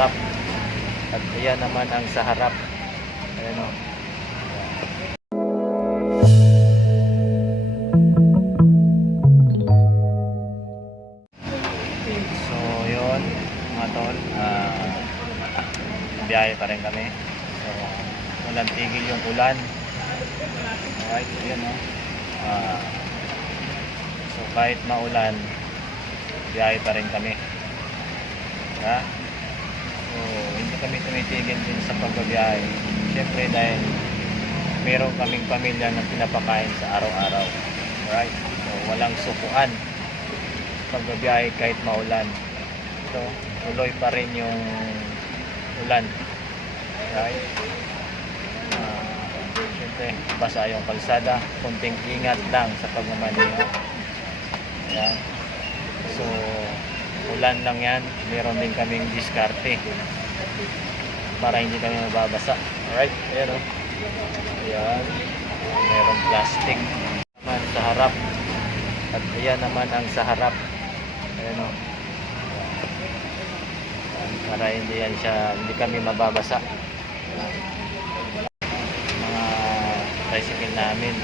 harap. At ayan naman ang sa harap. Ayan o. So yun mga tol. ah, biyahe pa rin kami. So walang tigil yung ulan. Alright, yun o. Ah, so kahit maulan, biyahe pa rin kami. Ha? So, hindi kami tumitigil din sa pagbabiyahe. Siyempre dahil meron kaming pamilya na pinapakain sa araw-araw. Alright? So, walang sukuan pagbabiyahe kahit maulan. So, tuloy pa rin yung ulan. Right? Ah, Siyempre, basa yung kalsada. Kunting ingat lang sa pagmamaneho. Yan. So, ulan lang yan. Meron din kaming diskarte. Para hindi kami mababasa. Alright? Ayan o. Ayan. Merong plastic. Naman sa harap. At ayan naman ang sa harap. Ayan o. Para hindi yan siya, hindi kami mababasa. Mga tricycle namin.